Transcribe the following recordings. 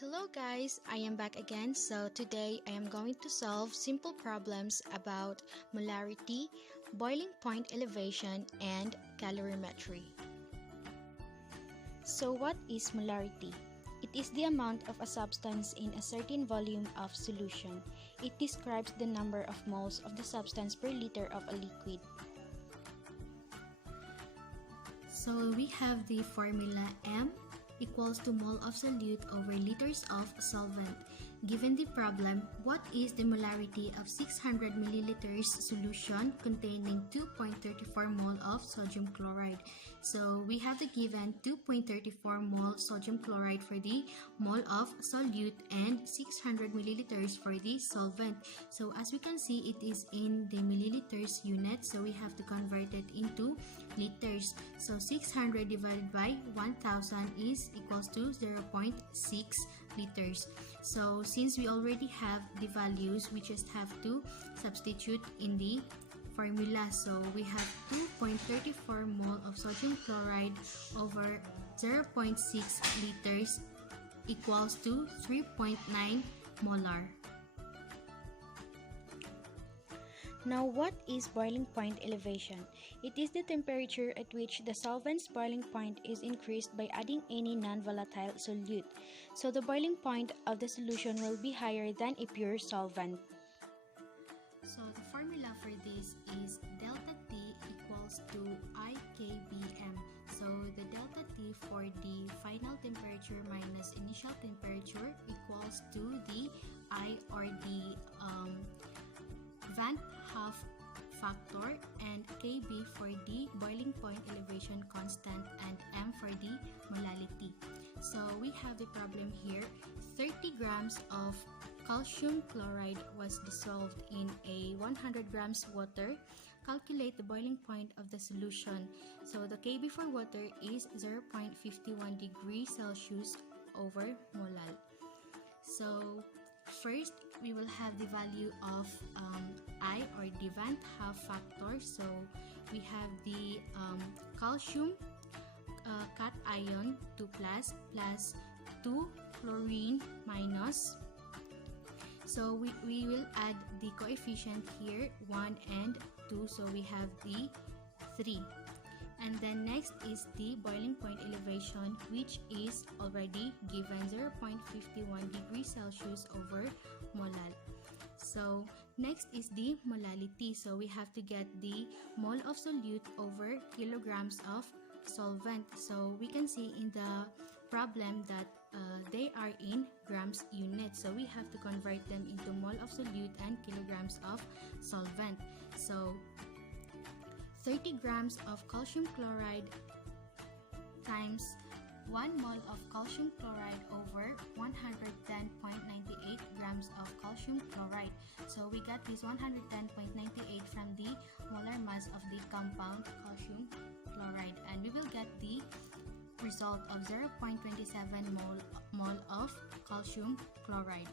Hello guys, I am back again. So today I am going to solve simple problems about molarity, boiling point elevation, and calorimetry. So what is molarity? It is the amount of a substance in a certain volume of solution. It describes the number of moles of the substance per liter of a liquid. So we have the formula M equals to mole of solute over liters of solvent. Given the problem, what is the molarity of 600 milliliters solution containing 2.34 mole of sodium chloride? So we have the given 2.34 mole sodium chloride for the mole of solute and 600 milliliters for the solvent. So as we can see, it is in the milliliters unit, so we have to convert it into liters. So 600 divided by 1000 is equals to 0.6 liters. So since we already have the values, we just have to substitute in the formula. So we have 2.34 mole of sodium chloride over 0.6 liters equals to 3.9 molar. Now, what is boiling point elevation? It is the temperature at which the solvent's boiling point is increased by adding any non-volatile solute. So the boiling point of the solution will be higher than a pure solvent. So the formula for this is delta T equals to IKBM. So the delta T for the final temperature minus initial temperature equals to the I or the Van half factor and Kb for the boiling point elevation constant and M for the molality. So we have the problem here. 30 grams of calcium chloride was dissolved in a 100 grams water. Calculate the boiling point of the solution. So the Kb for water is 0.51 degrees Celsius over molal. So first, we will have the value of I or the Van half factor. So we have the calcium cation 2 plus 2 chlorine minus. So we will add the coefficient here 1 and 2. So we have the 3. And then next is the boiling point elevation, which is already given 0.51 degrees Celsius over molal. So next is the molality. So we have to get the mole of solute over kilograms of solvent. So we can see in the problem that they are in grams unit. So we have to convert them into mole of solute and kilograms of solvent. So 30 grams of calcium chloride times 1 mole of calcium chloride over 110.98 grams of calcium chloride. So we got this 110.98 from the molar mass of the compound calcium chloride, and we will get the result of 0.27 mole of calcium chloride.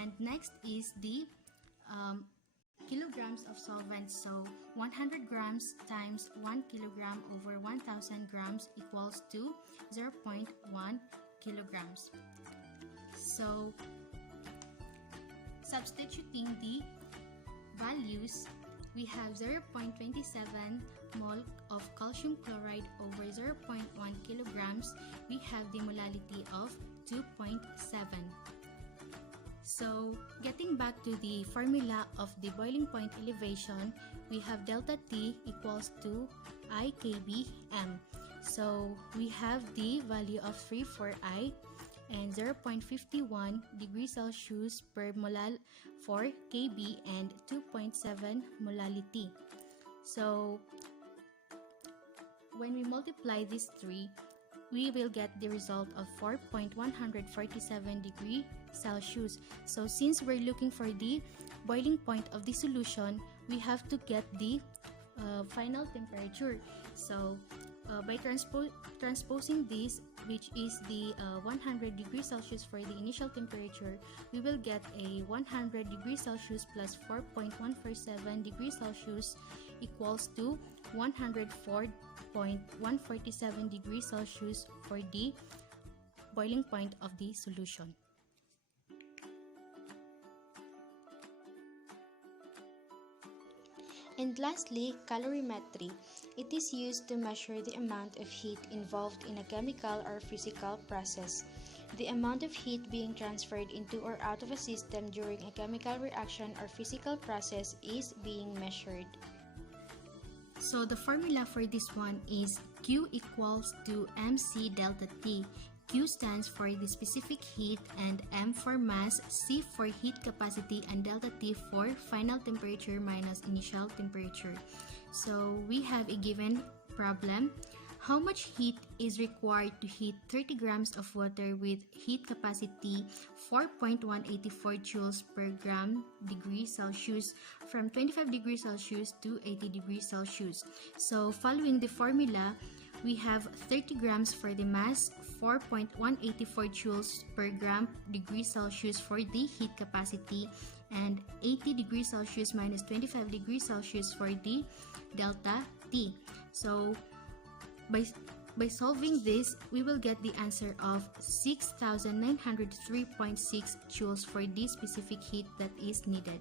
And next is the kilograms of solvent. So 100 grams times 1 kilogram over 1000 grams equals to 0.1 kilograms. So substituting the values, we have 0.27 mole of calcium chloride over 0.1 kilograms. We have the molality of 2.7. So, getting back to the formula of the boiling point elevation, we have delta T equals to IKBM. So, we have the value of 3 for I and 0.51 degrees Celsius per molal for Kb and 2.7 molality. So, when we multiply these three, we will get the result of 4.147 degrees Celsius. So since we're looking for the boiling point of the solution, we have to get the final temperature. So by transposing this, which is the 100 degrees Celsius for the initial temperature, we will get a 100 degrees Celsius plus 4.147 degrees Celsius equals to 104.147 degrees Celsius for the boiling point of the solution. And lastly, calorimetry. It is used to measure the amount of heat involved in a chemical or physical process. The amount of heat being transferred into or out of a system during a chemical reaction or physical process is being measured. So the formula for this one is Q equals to mc delta T. Q stands for the specific heat, and M for mass, C for heat capacity, and delta T for final temperature minus initial temperature. So we have a given problem. How much heat is required to heat 30 grams of water with heat capacity 4.184 joules per gram degree Celsius from 25 degrees Celsius to 80 degrees Celsius? So following the formula, we have 30 grams for the mass, 4.184 joules per gram degree Celsius for the heat capacity, and 80 degrees Celsius minus 25 degrees Celsius for the delta T. So by solving this, we will get the answer of 6,903.6 joules for the specific heat that is needed.